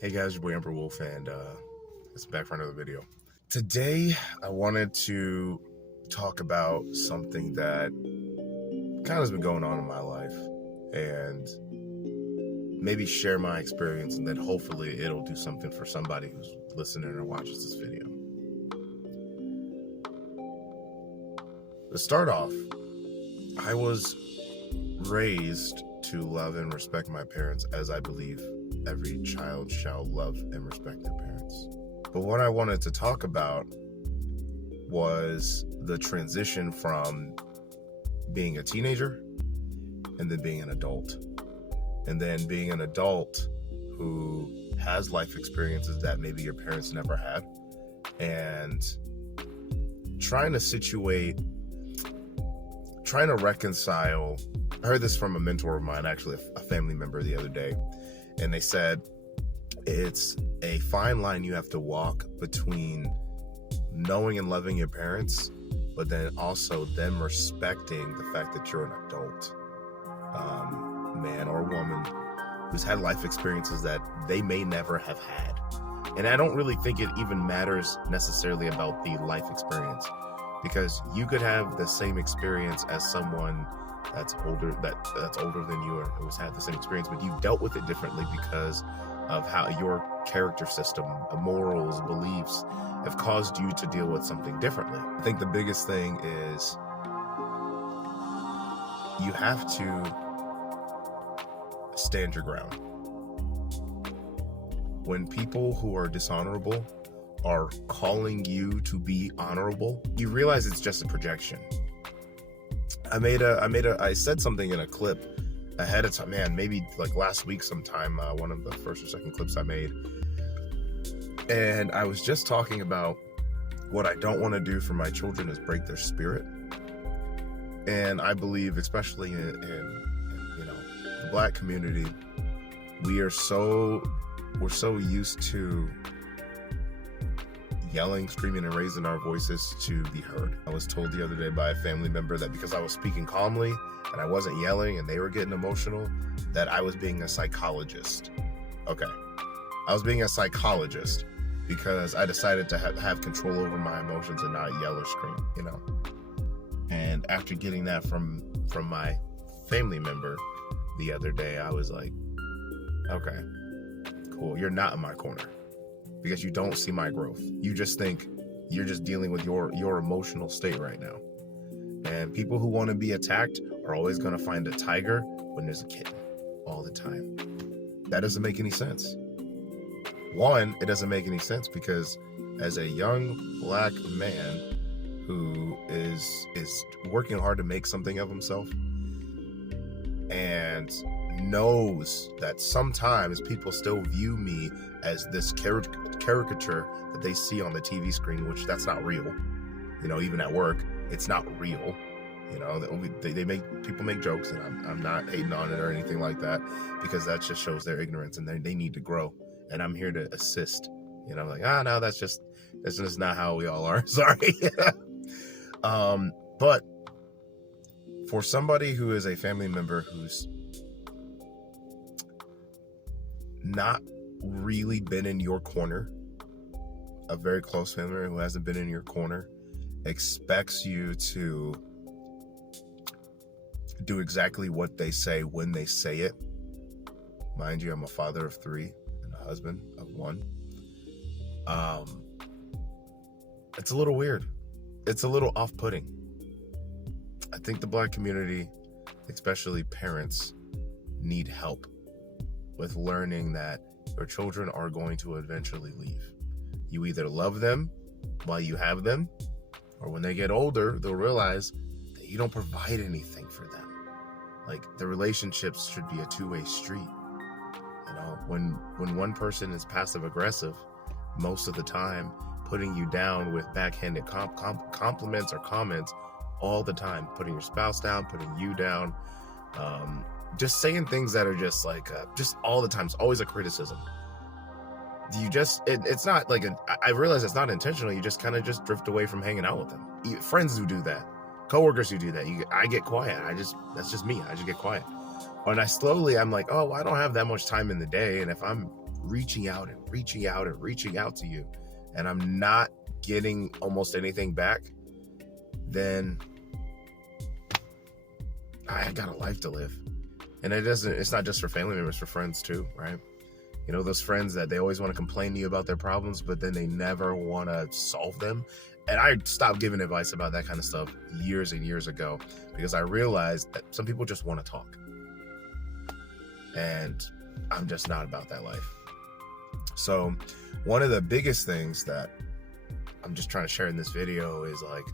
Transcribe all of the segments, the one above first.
Hey guys, your boy Emperor Wolf, and it's back for another video. Today, I wanted to talk about something that kind of has been going on in my life, and maybe share my experience, and then hopefully it'll do something for somebody who's listening or watches this video. To start off, I was raised to love and respect my parents, as I believe every child shall love and respect their parents. But what I wanted to talk about was the transition from being a teenager and then being an adult. And then being an adult who has life experiences that maybe your parents never had. And trying to reconcile. I heard this from a mentor of mine, actually a family member the other day. And they said, it's a fine line you have to walk between knowing and loving your parents, but then also them respecting the fact that you're an adult, man or woman, who's had life experiences that they may never have had. And I don't really think it even matters necessarily about the life experience, because you could have the same experience as someone that's older than you, or who's had the same experience, but you've dealt with it differently because of how your character system, morals, beliefs have caused you to deal with something differently. I think the biggest thing is you have to stand your ground. When people who are dishonorable are calling you to be honorable, you realize it's just a projection. I said something in a clip ahead of time, man, maybe like last week sometime, one of the first or second clips I made. And I was just talking about what I don't want to do for my children is break their spirit. And I believe, especially in the Black community, we're so used to yelling, screaming, and raising our voices to be heard. I was told the other day by a family member that because I was speaking calmly and I wasn't yelling and they were getting emotional, that I was being a psychologist. Okay. I was being a psychologist because I decided to have control over my emotions and not yell or scream, And after getting that from my family member the other day, I was like, okay, cool. You're not in my corner, because you don't see my growth. You just think you're just dealing with your emotional state right now. And people who want to be attacked are always going to find a tiger when there's a kitten all the time. That doesn't make any sense. One, it doesn't make any sense because as a young Black man who is working hard to make something of himself and knows that sometimes people still view me as this caricature that they see on the TV screen, which that's not real. Even at work, it's not real. People make jokes, and I'm not hating on it or anything like that, because that just shows their ignorance, and they need to grow. And I'm here to assist. No, that's just not how we all are. Sorry. But for somebody who is a family member who's not really been in your corner, a very close family member who hasn't been in your corner, expects you to do exactly what they say when they say it. Mind you, I'm a father of 3 and a husband of 1. It's a little weird. It's a little off-putting. I think the Black community, especially parents, need help with learning that your children are going to eventually leave. You either love them while you have them, or when they get older, they'll realize that you don't provide anything for them. Like, the relationships should be a two-way street. When one person is passive-aggressive, most of the time, putting you down with backhanded compliments or comments all the time, putting your spouse down, putting you down, just saying things that are just like, just all the time. It's always a criticism. It's not like, I realize it's not intentional. You just kind of just drift away from hanging out with them. Friends who do that, coworkers who do that, I get quiet. That's just me. I just get quiet. And I'm like, oh, I don't have that much time in the day. And if I'm reaching out and reaching out and reaching out to you, and I'm not getting almost anything back, then I got a life to live. And it's not just for family members, for friends too, right? You know, those friends that they always want to complain to you about their problems, but then they never want to solve them. And I stopped giving advice about that kind of stuff years and years ago, because I realized that some people just want to talk. And I'm just not about that life. So one of the biggest things that I'm just trying to share in this video is like,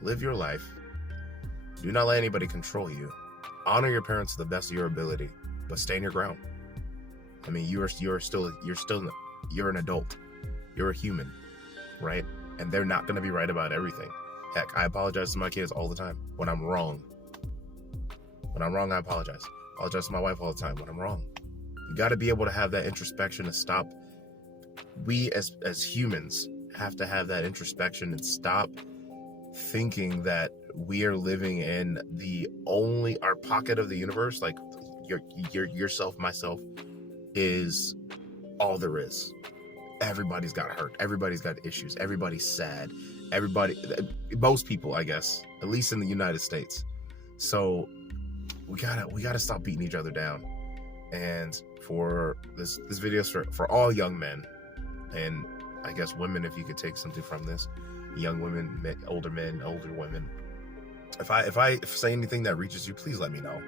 live your life. Do not let anybody control you. Honor your parents to the best of your ability, but stand your ground. I mean, you're an adult. You're a human, right? And they're not going to be right about everything. Heck, I apologize to my kids all the time when I'm wrong. When I'm wrong, I apologize. I apologize to my wife all the time when I'm wrong. You got to be able to have that introspection to stop. We as humans have to have that introspection and stop thinking that we are living in our pocket of the universe. Like yourself, myself is all there is. Everybody's got hurt. Everybody's got issues. Everybody's sad. Most people, I guess, at least in the United States. So we gotta stop beating each other down. And for this video is for all young men, and I guess women, if you could take something from this, young women, older men, older women. If I say anything that reaches you, please let me know.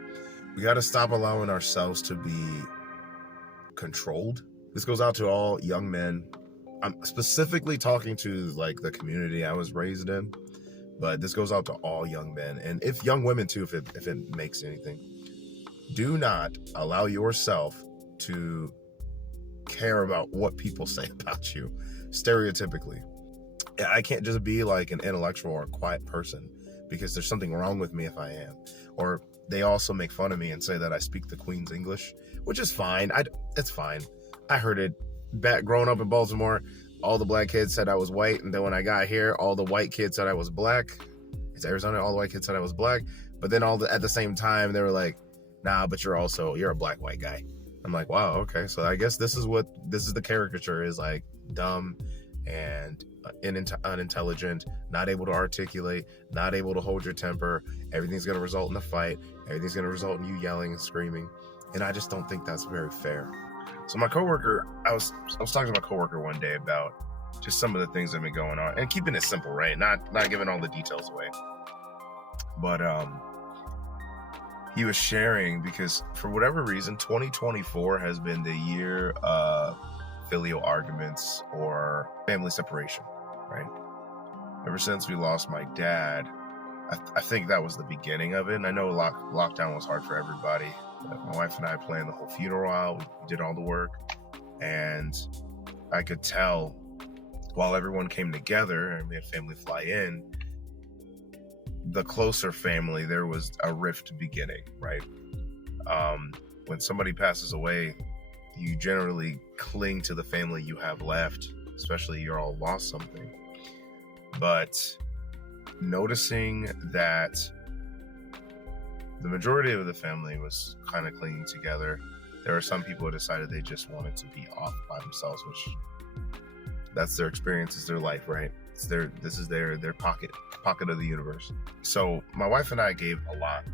We got to stop allowing ourselves to be controlled. This goes out to all young men. I'm specifically talking to like the community I was raised in, but this goes out to all young men, and if young women too, if it makes anything. Do not allow yourself to care about what people say about you, stereotypically. I can't just be like an intellectual or a quiet person, because there's something wrong with me if I am. Or they also make fun of me and say that I speak the Queen's English, which is fine. It's fine. I heard it back growing up in Baltimore. All the black kids said I was white, and then when I got here, all the white kids said I was black. It's Arizona. All the white kids said I was black, but then at the same time they were like, "Nah, but you're a black white guy." I'm like, wow, okay. So I guess this is the caricature is like, dumb and unintelligent, not able to articulate, not able to hold your temper. Everything's going to result in a fight. Everything's going to result in you yelling and screaming. And I just don't think that's very fair. So my coworker, I was talking to my coworker one day about just some of the things that have been going on, and keeping it simple, right? Not giving all the details away. But he was sharing, because for whatever reason, 2024 has been the year of filial arguments or family separation, right? Ever since we lost my dad, I think that was the beginning of it. And I know lockdown was hard for everybody. My wife and I planned the whole funeral out. We did all the work. And I could tell while everyone came together and we had family fly in, the closer family, there was a rift beginning, right? When somebody passes away, you generally cling to the family you have left, especially you're all lost something. But noticing that the majority of the family was kind of clinging together, there were some people who decided they just wanted to be off by themselves, which that's their experience, it's their life, right? This is their pocket of the universe. So my wife and I gave a lot.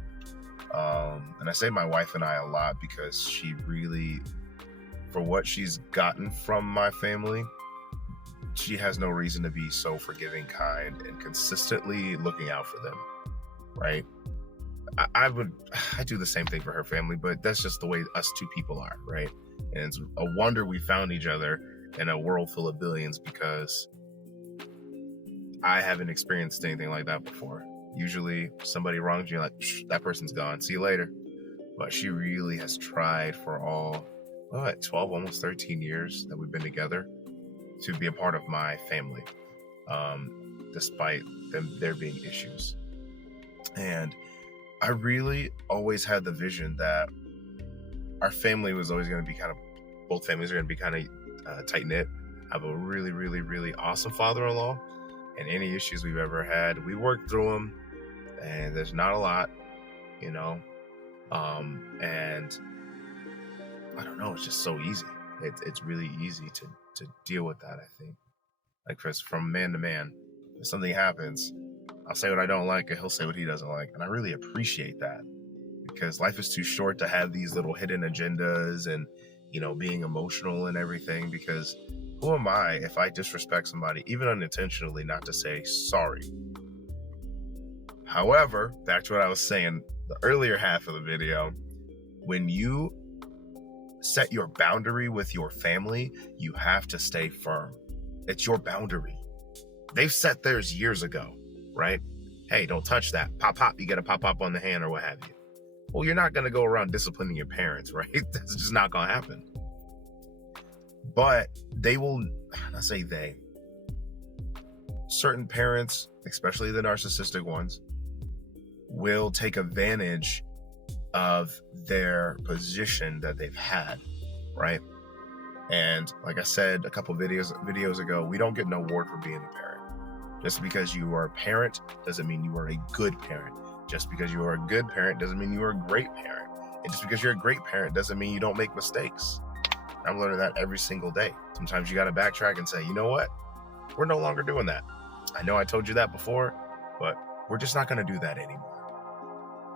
And I say my wife and I a lot because she really, for what she's gotten from my family, she has no reason to be so forgiving, kind, and consistently looking out for them, right? I do the same thing for her family, but that's just the way us two people are, right? And it's a wonder we found each other in a world full of billions, because I haven't experienced anything like that before. Usually somebody wrongs you, like, that person's gone, see you later. But she really has tried for all 12, almost 13 years that we've been together to be a part of my family, despite there being issues. And I really always had the vision that our family was always going to be both families are going to be kind of tight-knit. I have a really, really, really awesome father-in-law, and any issues we've ever had, we worked through them, and there's not a lot, and I don't know, it's just so easy. it's really easy to deal with that. I think, like, Chris, from man to man, if something happens, I'll say what I don't like, and he'll say what he doesn't like, and I really appreciate that, because life is too short to have these little hidden agendas and, you know, being emotional and everything. Because who am I if I disrespect somebody, even unintentionally, not to say sorry? However, back to what I was saying, the earlier half of the video, when you set your boundary with your family, you have to stay firm. It's your boundary. They've set theirs years ago, right? Hey, don't touch that. Pop, pop, you get a pop, pop on the hand or what have you. Well, you're not going to go around disciplining your parents, right? That's just not going to happen. But they will, I say they, certain parents, especially the narcissistic ones, will take advantage of their position that they've had, right? And like I said a couple videos ago, we don't get an award for being a parent. Just because you are a parent doesn't mean you are a good parent. Just because you are a good parent doesn't mean you are a great parent. And just because you're a great parent doesn't mean you don't make mistakes. I'm learning that every single day. Sometimes you got to backtrack and say, you know what? We're no longer doing that. I know I told you that before, but we're just not going to do that anymore.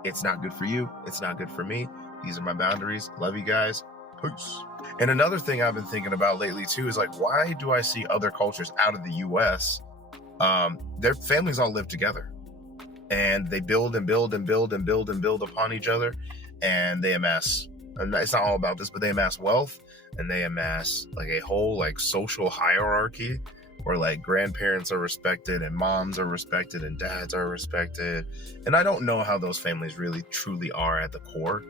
It's not good for you. It's not good for me. These are my boundaries. Love you guys. Peace. And another thing I've been thinking about lately too is, like, why do I see other cultures out of the US, their families all live together and they build and build and build and build and build upon each other, and they amass, and it's not all about this, but they amass wealth, and they amass like a whole like social hierarchy where like grandparents are respected and moms are respected and dads are respected. And I don't know how those families really truly are at the core.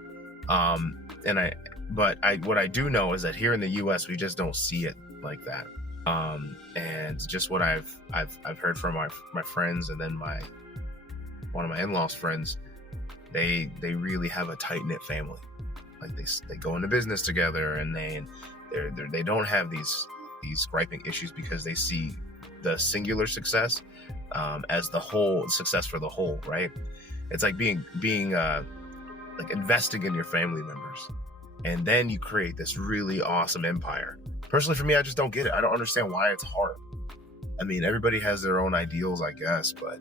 But what I do know is that here in the US, we just don't see it like that. And just what I've heard from my friends, and then one of my in-laws friends, they really have a tight-knit family. Like they go into business together, and they don't have these griping issues, because they see the singular success as the whole success for the whole, right? It's like being like investing in your family members, and then you create this really awesome empire. Personally, for me, I just don't get it. I don't understand why it's hard. I mean, everybody has their own ideals, I guess, but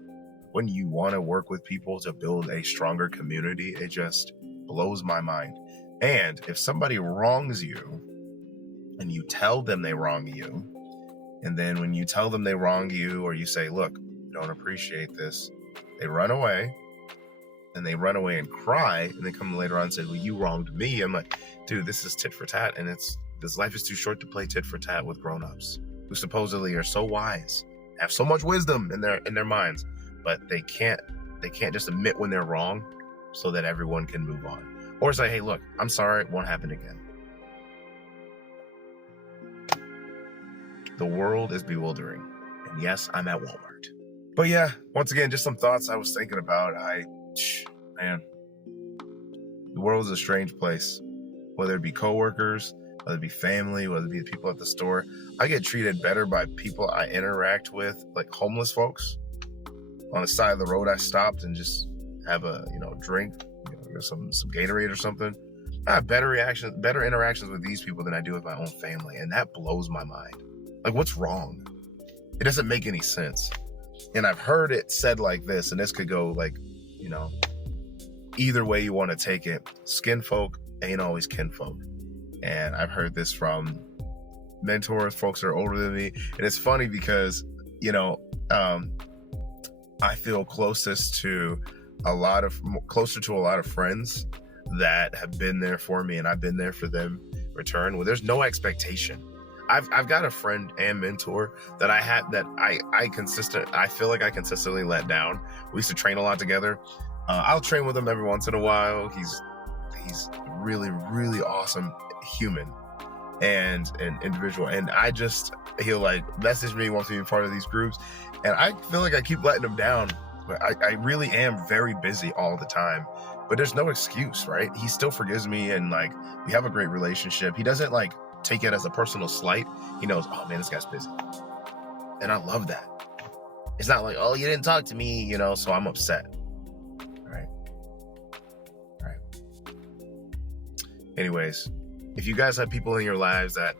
when you want to work with people to build a stronger community, it just blows my mind. And if somebody wrongs you, and you tell them they wrong you, and then when you tell them they wrong you, or you say, look, I don't appreciate this, they run away, and they run away and cry, and they come later on and say, well, you wronged me. I'm like, dude, this is tit for tat, and this life is too short to play tit for tat with grown-ups who supposedly are so wise, have so much wisdom in their minds, but they can't just admit when they're wrong so that everyone can move on. Or say, hey, look, I'm sorry, it won't happen again. The world is bewildering. And yes, I'm at Walmart. But yeah, once again, just some thoughts I was thinking about. Man, the world is a strange place. Whether it be coworkers, whether it be family, whether it be the people at the store. I get treated better by people I interact with, like homeless folks. On the side of the road, I stopped and just have a drink, some Gatorade or something. I have better interactions with these people than I do with my own family, and that blows my mind. Like, what's wrong? It doesn't make any sense. And I've heard it said like this, and this could go like, either way you want to take it. Skin folk ain't always kinfolk. And I've heard this from mentors, folks that are older than me. And it's funny because, I feel closer to a lot of friends that have been there for me, and I've been there for them in return. Well, there's no expectation. I've got a friend and mentor that I had that I feel like I consistently let down. We used to train a lot together. I'll train with him every once in a while. He's really, really awesome human and an individual. And he'll like message me, wants to be part of these groups. And I feel like I keep letting him down. But I really am very busy all the time. But there's no excuse, right? He still forgives me, and like we have a great relationship. He doesn't like take it as a personal slight. He knows, oh man, this guy's busy. And I love that. It's not like, oh, you didn't talk to me, so I'm upset. All right. Anyways, If you guys have people in your lives that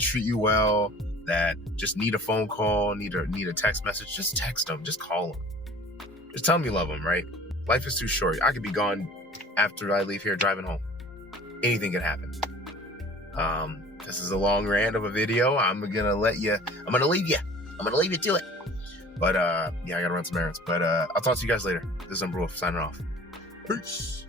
treat you well, that just need a phone call, need a text message, just text them, just call them. Just tell them you love them, right? Life is too short. I could be gone after I leave here driving home. Anything could happen. This is a long rant of a video. I'm gonna leave you to it. But yeah, I gotta run some errands. But I'll talk to you guys later. This is Umber Wolf signing off. Peace.